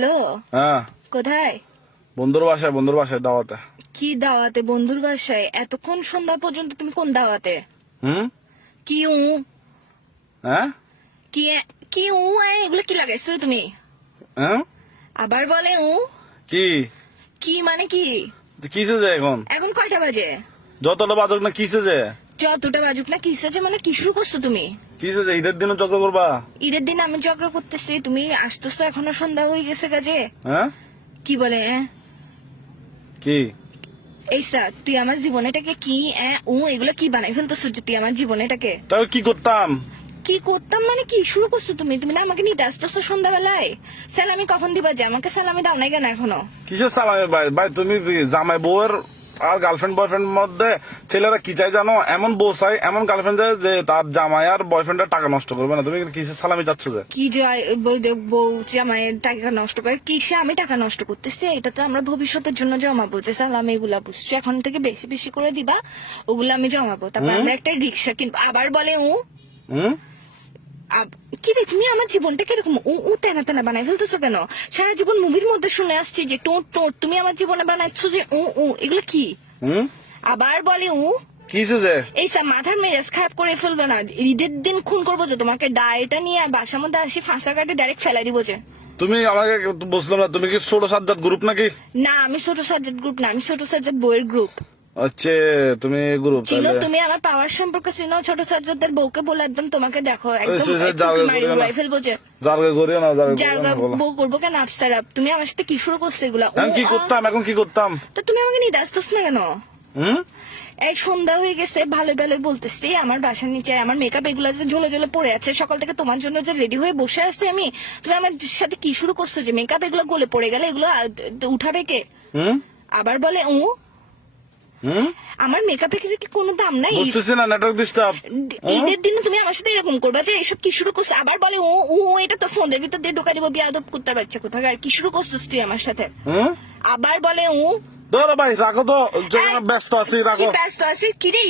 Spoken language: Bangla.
হ্যালো, হ্যাঁ কোথায়? বন্ধুর বাসায় দাওয়াতে। কি দাওয়াতে? বন্ধুর বাসায়? এতক্ষণ সন্ধ্যা পর্যন্ত তুমি কোন দাওয়াতে? হুম কি হ্যাঁ কি কি এগুলো কি লাগাইছো তুমি? হ্যাঁ আবার বলে কি কি মানে কি? কিসে যে এখন এখন কয়টা বাজে? যতটা বাজক না কিসে যে যতটা বাজুক না কিসে যে মানে কি শুরু করছো তুমি? কিসে যে ঈদের দিনও চক্র করবা? ঈদের দিন আমি ঝগড়া করতেছি, তুমি আসতেছো এখনো সন্ধ্যা হয়ে গেছে কাজে। হ্যাঁ কি বলে কি এইসা তুই আমার জীবনেটাকে কি এগুলো কি বানাই ফেলতেছো যে তুই আমার জীবনেটাকে? তাও কি করতাম? কি করতাম মানে কি শুরু করছো তুমি? তুমি না আমাকে নিতে আসতেছো সন্ধ্যাবেলায়? স্যালামি কখন দিবা? যে আমাকে স্যালামি দাও নাই কেন এখনো? কিসের সালামে ভাই? ভাই তুমি জামাই বউয়ের আর গার্লফ্রেন্ড বয়ফ্রেন্ড মধ্যে ছেলেরা কি চাই জানো? এমন বউ চাই, এমন গার্লফ্রেন্ড চাই যে তার জামাই আর বয়ফ্রেন্ডের টাকা নষ্ট করবে না। তুমি কিসের সালামি চাচ্ছ যে? কি যায় বউ জামাইয়ের টাকা নষ্ট করে? কিসে আমি টাকা নষ্ট করতেছি? এটা তো আমরা ভবিষ্যতের জন্য জমাবো, যে সালামি এগুলা বুঝছো এখন থেকে বেশি বেশি করে দিবা, ওগুলো আমি জমাবো, তারপর আমরা একটা রিক্সা কিনবো। আবার বলে হুম কি রে তুমি আমার জীবনটাকে এরকম তেনা তেনা বানাই ফেলতেছো কেন? সারা জীবন মুভির মধ্যে শুনে আসছি যে টোট টোট, তুমি আমার জীবনে বানাচ্ছ যে এগুলো কি? হুম আবার বলে কিসে যে? এইসব মাথার মেজাজ খারাপ করে ফেলবে না। ঈদের দিন খুন করবো যে তোমাকে, ডায়েটা নিয়ে বাসার মধ্যে আসি ফাঁসা কাটে ডাইরেক্ট ফেলাই দিব যে। তুমি আমাকে বুঝলাম না, তুমি কি ছোট সাজ্জাদ গ্রুপ নাকি? না, আমি ছোট সাজ্জাদ গ্রুপ না, আমি ছোট সাজ্জাদ বইয়ের গ্রুপ। আচ্ছা তুমি গ্রুপ চিনো? তুমি আমার পাওয়ার সম্পর্কে চিনো? ছোট সাজ্জাদের বউকে বলে একদম তোমাকে দেখো একদম মারি উড়াই ফেলবো যে। জারগা করিও না, জারগা বউ করবো কেন? আফসার তুমি আমার সাথে কি শুরু করছো এগুলা? কি করতাম এখন? কি করতাম? তো তুমি আমাকে নিয়ে আসতেছ না কেন? হুম এক সন্ধ্যা হয়ে গেছে, ভালো ভালো বলতেছি, আমার বাসার নিচে আমার মেকআপ এগুলো যে ঝোলে ঝোলে পড়ে আছে, সকাল থেকে তোমার জন্য যে রেডি হয়ে বসে আছি আমি, তুমি আমার সাথে কি শুরু করছো যে মেকআপ এগুলো গলে পড়ে গেলে এগুলো উঠাবে কে? হুম আবার বলে হুম আমার মেকআপের কি কোনো দাম নাই? বুঝতেছি না, নেটওয়ার্ক ডিস্টার্ব। ঈদের দিনে তুমি আমার সাথে এরকম করবা যে? এসব কি শুরু করছো? আবার বলে এটা তো ফোনের ভিতর দিয়ে ঢোকা দিব, বিয়াদব কুত্তার বাচ্চা কোথাকার। কি শুরু করছিস তুই আমার সাথে? আবার বলে ধরো ভাই, রাখো তো, ব্যস্ত আছি, রাখো। ব্যস্ত আছি কি রে?